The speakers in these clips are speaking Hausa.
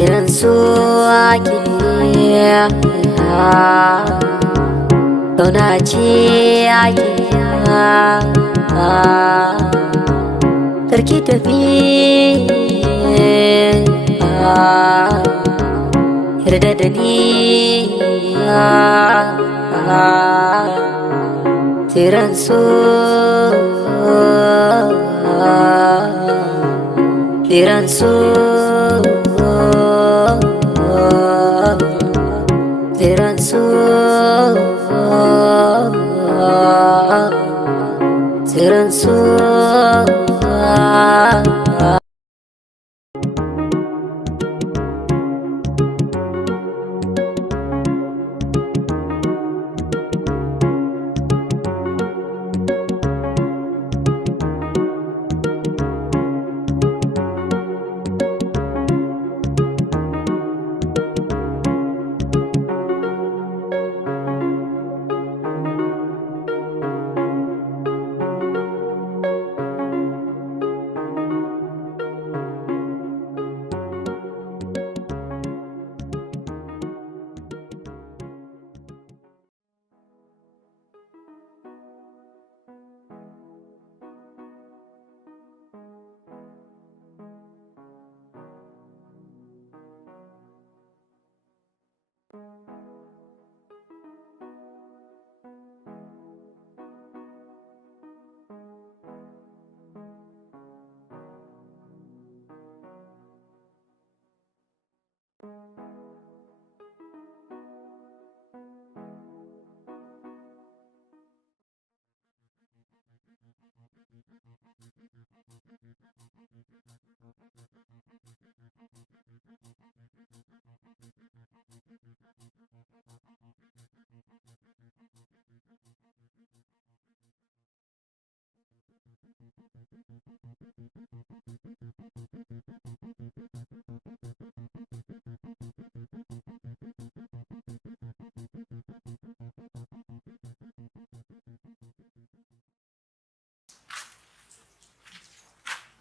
kiran su ake kauna ce ake karki tafi yarda da ni kiran su kiran su kiran su kiran su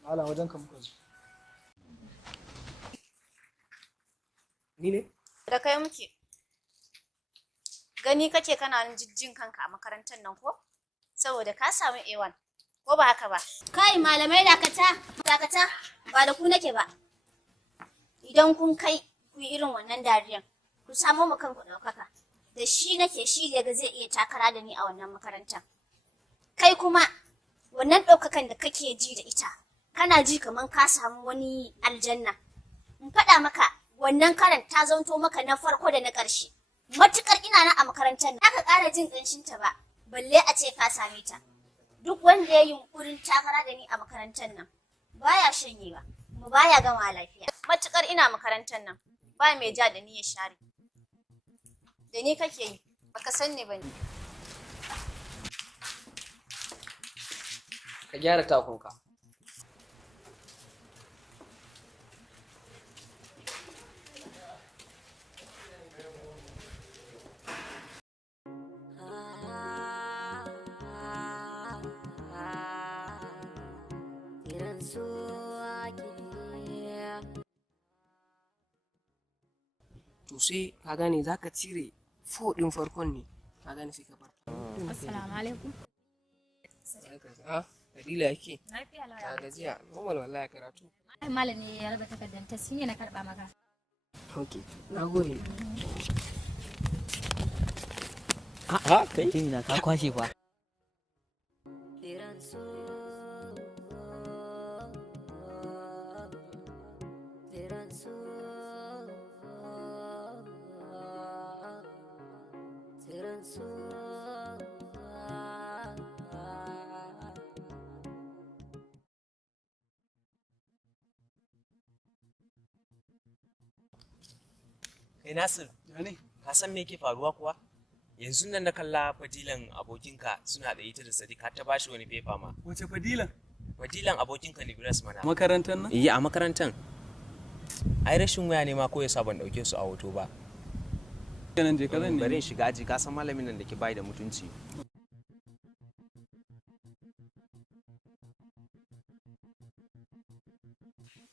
Ala wajen ka muka zo. Ni ne? Da kai muke. Gani kake kana jijjin kanka a makarantar nan ko? Saboda ka samu A1. Ko ba haka ba? Kai malamai dakata ba da ku nake ba. Idan kun kai ku irin wannan dariyan, ku samu mu kanku ɗaukaka. Da shi nake shi daga zai iya takara da ni a wannan makarantar. Kai kuma wannan ɗaukakan da kake ji da ita, kana ji kaman ka samu wani aljanna. In faɗa maka wannan karan ta zanto maka na farko da na ƙarshe. Matukar ina nan a makarantar nan, aka ƙara jin ƙanshinta ba, balle a ce ka same ta. Duk wanda ya yunkurin takara da ni a makarantar nan, baya shanyewa, kuma baya gama lafiya. Matukar ina makarantar nan, ba mai ja da ni ya share. Da ni kake yi, baka san ni bane. Ka gyara takunka. To sai ka gane za ka cire 4 ɗin farkon ne, ka gane sai ka bar. Assalamu alaikum. Dalila yake? Lafiya lau. Ta gajiya, normal wallahi karatu. Ai malam ne ya raba takardar ta shine na karba maka. Ok, na gode. A'a kai na ka kwashe fa. Kai Nasir, ka san me yake faruwa kuwa? Yanzu nan na kalla Fadilan abokinka suna da ita da Sadiq har ta bashi wani fefa ma. Wace Fadilan? Fadilan abokinka ne Biras mana. Makarantar nan? Eh, a makarantar. Ai rashin waya ne ma ko yasa ban dauke su a hoto ba. Kenan je ka zan ne. Bari in shiga aji, ka san malamin nan da ke bai da mutunci.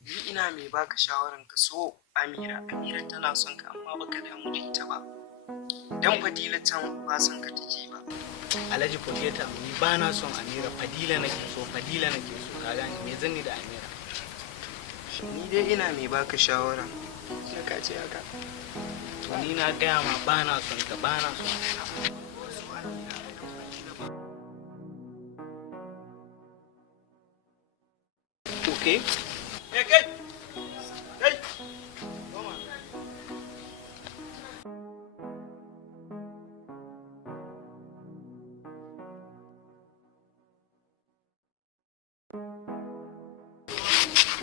Ni ina mai baka shawaran ka so Amira. Amira tana son ka amma baka damu da ita ba. Dan Fadila can ba son ka take ba. Alhaji Fadila ni ba na son Amira, Fadila nake so, Fadila nake so. Ka gane me zan ni da Amira? Ni dai ina mai baka shawara. Sai ka ce haka. To ni na gaya ma ba na son ka, ba na son ka. Okay? Hey, hey! Hey! Come on.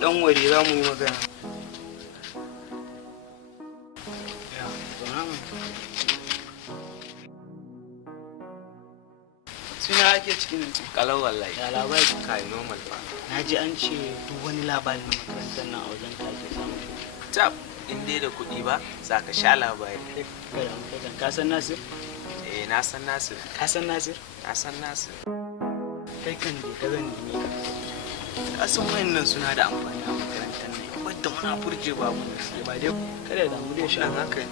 Don't worry, za mu yi magana. Suna ake cikin Kalau wallahi. ya labari. Kai normal fa. Na ji an ce duk wani labari na makarantar nan a wajen ka ake samu. Tab, in dai da kuɗi ba, za ka sha labari. Ka san Nasir? Eh, na san Nasir. Ka san Nasir? Na san Nasir. Kai kan je ka zan neme ka. Ka san wayannan suna da amfani a makarantar nan. Wadda muna burje babu da suke ba dai kada da mu dai sha haka ne.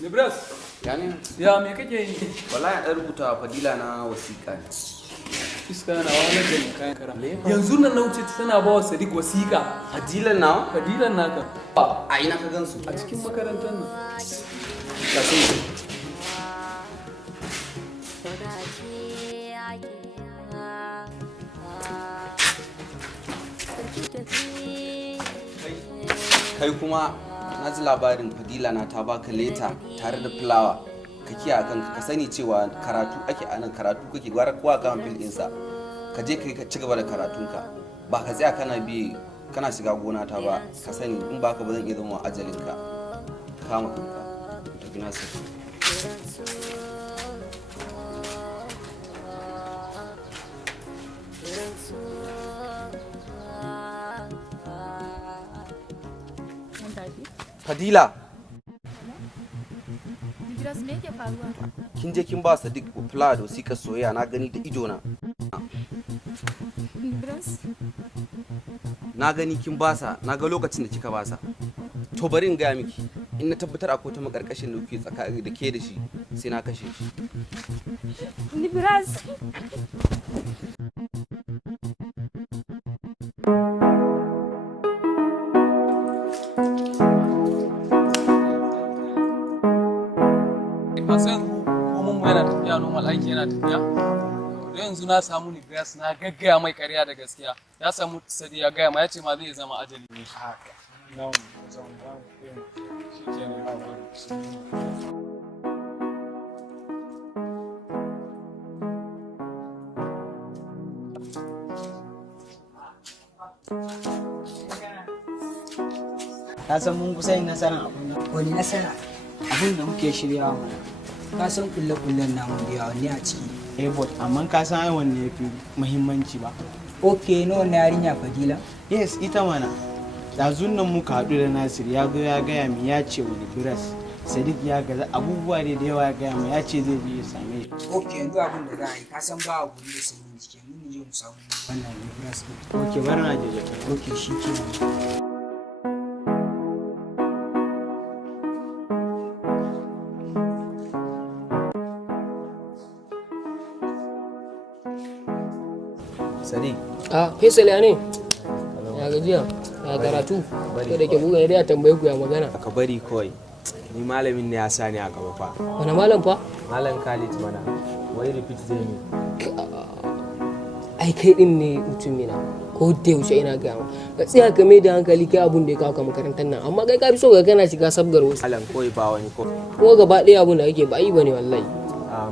Libras, Yani ya me kake yi? wallahi ɗan rubuta Fadila na wasiƙa ne. Iska na wahalar da ni kayan kara. Yanzu nan na wuce tana ba wa Sadiq wasiƙa. Fadilan nawa? Fadilan naka. A ina ka gansu? A cikin makarantar nan. Ka sani. Kai kuma na ji labarin Fadila na ta baka leta tare da fulawa. Ka kiyaye kanka, ka sani cewa karatu ake anan, karatu kake gwara kowa kan fil ɗinsa. Ka je kai ka ci gaba da karatunka. Ba ka tsaya kana shiga gona ta ba. Ka sani in ba ka ba zan iya zama ajalinka. Kama kanka. Tafi na saki. Fadila, Idris me yake faruwa? kin je kin ba Sadiq fulawa da wasiƙar soyayya, na gani da idona. Idris? Na gani kin basa, na ga lokacin da kika basa. To bari in gaya miki, in na tabbatar akwai ta makarkashin da kuke tsakani da ke da shi, sai na kashe shi. Idris? A san komai mu yana tafiya normal, aiki yana tafiya. Da yanzu na samu Libras na gaggaya mai ƙarya da gaskiya. Ya samu Sadi ya gaya ma ya ce ma zai zama ajali ne. Ka san mun kusa yin nasarar abun nan. Wani nasara? Abun da muke shiryawa mana. Ka san kulle-kullen namu da yawa ne a ciki. But amma ka san ai wanne yafi muhimmanci ba. Ok, na wannan yarinya Fadila? Yes, ita mana. Dazun nan muka haɗu da Nasir ya zo ya gaya min ya ce wani biras. Sadiq ya gaza abubuwa ne da yawa ya gaya min ya ce zai je ya same shi. Ok, yanzu abin da za a yi ka san ba a guri da sanyin jiki. Mun je mu samu wannan biras ɗin. Ok, bari na je jaka. Ok, shi ke Sadiq. Faisal ya ne? Ya gajiya? Ya karatu? Kai da ke buga ne dai a tambaye ku ya magana. Ka bari kawai. Ni malamin ne ya sa ni a gaba fa. Wani malam fa? Malam Khalid mana. Wai repeat zai ne. Ai kai din ne mutumina. Ko da yaushe ina gaya ma. Ka tsaya ka mai da hankali kai abun da ya kawo ka makarantar nan. Amma kai ka fi so ka kana shiga sabgar wasu. Malam kawai ba wani ko. Kuma gaba ɗaya abun da kake ba yi bane wallahi.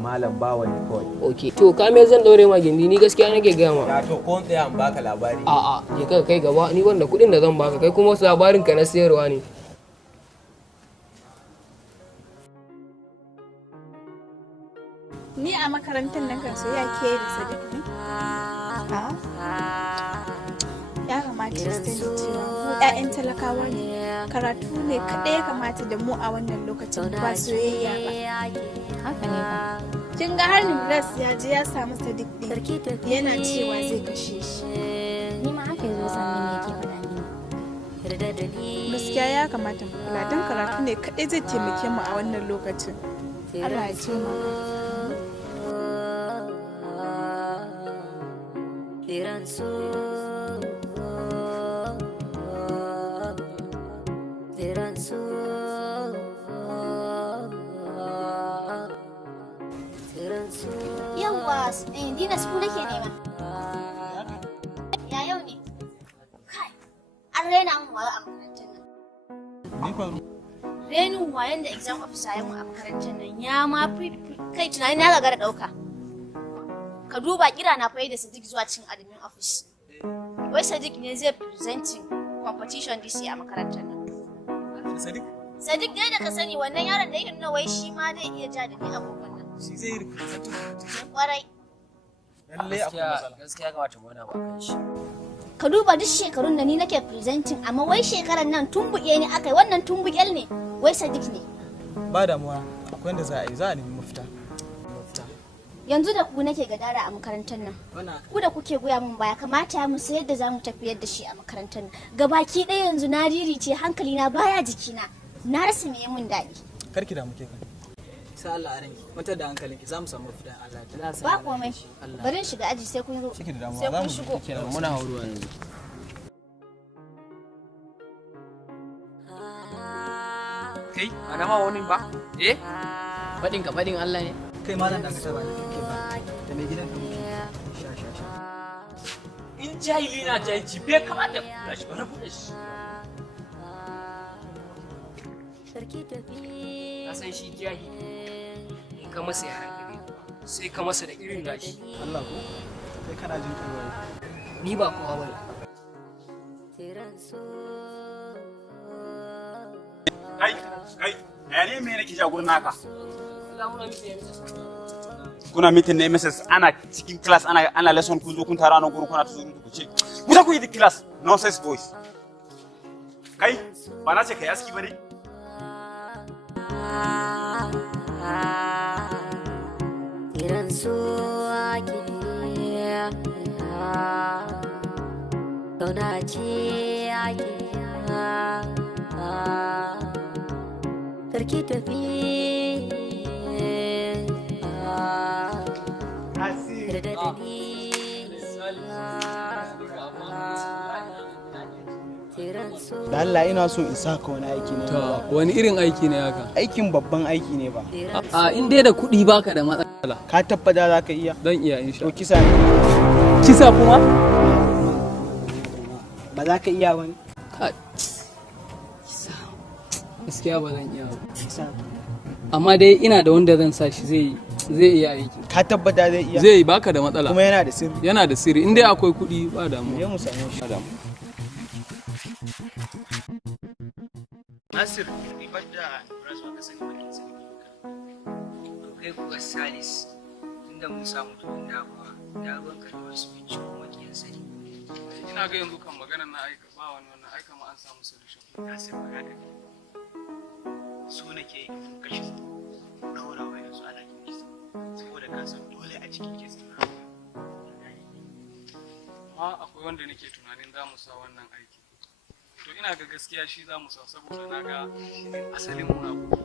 Malam ba wani kawai. Ok, to ka me zan daure ma gindi ni gaskiya nake gaya ma. Ya to ko tsaya an baka labari. A'a, je ka kai gaba ni wanda kuɗin da zan baka kai kuma wasu labarin ka na sayarwa ne. Ni a makarantar nan kan soyayya ke da Sadiq ne? A'a. Ya kamata tilasta ni cewa mu 'ya'yan talakawa ne. Karatu ne kaɗai ya kamata da mu a wannan lokacin ba soyayya ba. Haka ne ba. Kin ga har Nimras ya je ya samu Sadiq din yana cewa zai kashe shi. Ni ma haka yazo sanin me yake faɗa mini. Gaskiya ya kamata mu kula don karatu ne kaɗai zai taimake mu a wannan lokacin. Allah ya taimaka. Yawwa, Dinas ku nake nema. Ya yau ne? Kai, an raina mun wayo a makarantar nan. Me faru? Renin wayan da exam officer ya mu a makarantar nan ya ma fi kai tunani na gagara ɗauka. Ka duba kira na fayi da Sadiq zuwa cikin admin office. Wai Sadiq ne zai presenting competition this year a makarantar nan. Sadiq? Sadiq dai da ka sani wannan yaron da yake nuna wai shi ma zai iya ja da ni a gobe nan. Shi zai representing competition? Kwarai. Lallai akwai matsala. Gaskiya kamata mu wani kan shi. Ka duba duk shekarun da ni nake presenting amma wai shekaran nan tumbuke ni akai wannan tumbukel ne wai Sadiq ne. Ba damuwa, akwai wanda za a yi, za a nemi mafita. Yanzu da ku nake gadara a makarantar nan. Ku da kuke goya min baya kamata mu sai yadda zamu tafiyar da shi a makarantar nan. Gabaki ɗaya yanzu na ce hankali na baya jikina. Na rasa me mun daɗi. Karki da muke kan. Sai Allah a ranki, mutar da hankalinki za mu samu mafita Allah ta. Ba komai. Bari in shiga aji sai kun zo. Ciki da damuwa Sai za kun mu shigo. Muna hauruwa yanzu. Kai, a nama wani ba? Eh? Faɗin ka faɗin Allah ne. Kai malam da ka taba da kike ba. Da mai gidan ka muke. Sha sha sha. In jahili na jahilci bai kamata ku shi ba rabu da shi. Ka san shi jahili in ka masa yaran gari sai ka masa da irin gashi. Allah ko kai kana jin kai. Ni ba kowa bane. Kai, yare me nake jagoran naka? Kuna meeting ne MSS ana cikin class ana lesson kun zo kun tara nan gurin kuna tuzo ku ce. Ku za ku yi the class nonsense boys. Kai, ba na ce kai aski bane? Karki tafi Da Allah ina so in saka wani aiki ne. Wani irin aiki ne haka? Aikin babban aiki ne ba. A in dai da kuɗi baka da matsala. Ka tabbata za ka iya? Zan iya insha. To kisa ne. Kisa kuma? Ba za ka iya wani? Gaskiya ba zan iya ba. Amma dai ina da wanda zan sa shi zai iya aiki. Ka tabbata zai iya? Zai baka da matsala. Kuma yana da sirri? Yana da sirri. In dai akwai kuɗi ba damuwa. Je mu same shi. Nasir, ribar da Ibrahim aka sani bakin sani. To kai kuwa Salis tunda mun samu tudun damuwa da ruwan ka da wasu binciko makiyan sani. Ina ga yanzu kan maganar na aika ba wani wannan aika ma an samu solution. Nasir ba ka so nake yi kashe su daura wa yanzu ana yin kisa saboda ka san dole a cikin kisa amma akwai wanda nake tunanin za mu sa wannan aiki to ina ga gaskiya shi za mu sa saboda na ga shi ne asalin munafu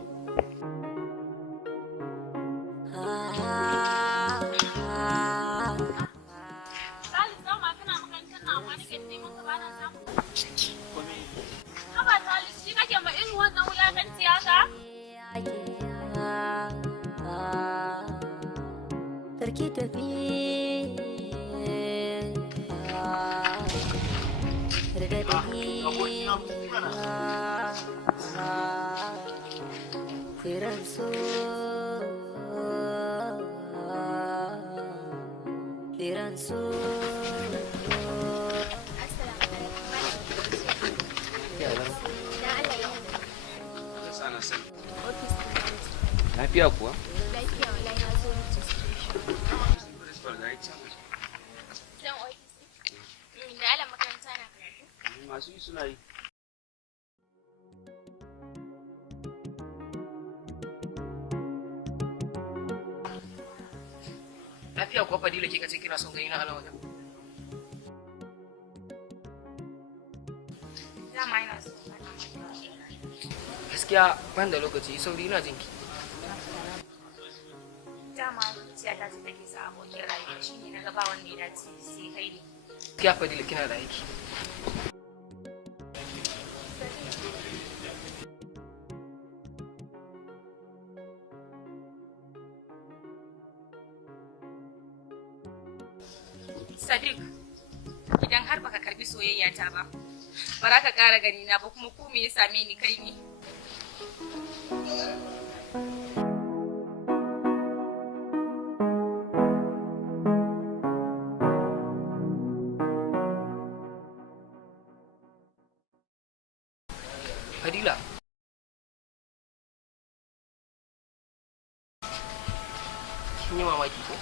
Karki tafi Tiran so Tiran so Lafiya kuwa? Lafiya wallahi na zo ni Da ala makaranta na karatu. masu yi suna yi. Lafiya kuwa Fadila ke kace kina son gani na wajen. Dama ina so. Gaskiya ban da lokaci sauri ina jinki. Dama zuciya ta ce take sa abokin rayuwa shine na gaba wanda ya dace sai kai ne. Gaskiya Fadila kina da aiki. Sadiq, idan har baka karbi soyayya ta ba, ba za ka ƙara gani na ba kuma ko me ya same ni kai ne. Fadila. Kin yi mamaki ko?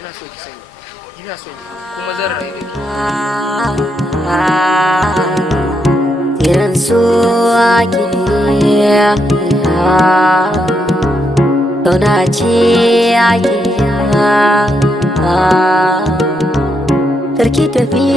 Ina so ki sani. Ina so kuma zan rayu da ki. Kiran so ake kauna ce ake karki tafi